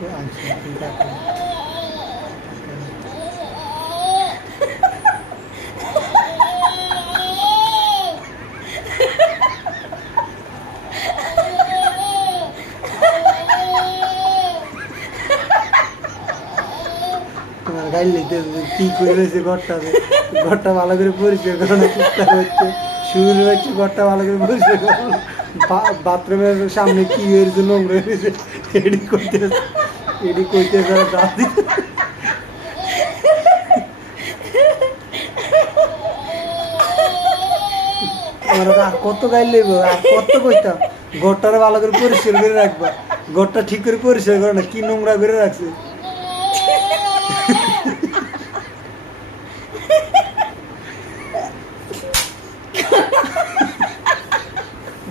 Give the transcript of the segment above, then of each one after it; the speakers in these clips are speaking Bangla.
আচ্ছা ঠিক আছে তোমার গাইলে কি করে রয়েছে ঘরটা ভালো করে পরিষ্কার করানো কুত্তা হচ্ছে শুরু হচ্ছে ঘরটা ভালো করে পরিষ্কার করানো বাথরুমের সামনে কি হয়েছে নোংরা হয়েছে এডি করতেছে দাদি আর কত গাইল লেব আর কত কইতাম ঘরটারে ভালো করে পরিষ্কার করে রাখবা ঘরটা ঠিক করে পরিষ্কার করে না কি নোংরা করে রাখছে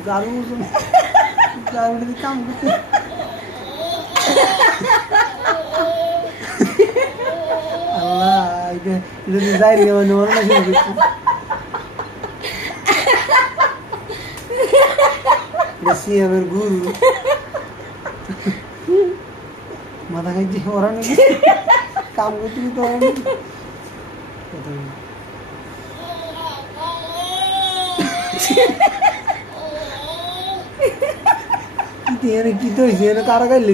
দারু দারু কাম করতে আল্লাহ যদি যাই রে মানে মনে না শুরু করছি বেশি আমার গুরু মাথা খাইছি ওরা নাকি কাম করতে তো ওরা নাকি কি তো হয়েছে কারা গাইলে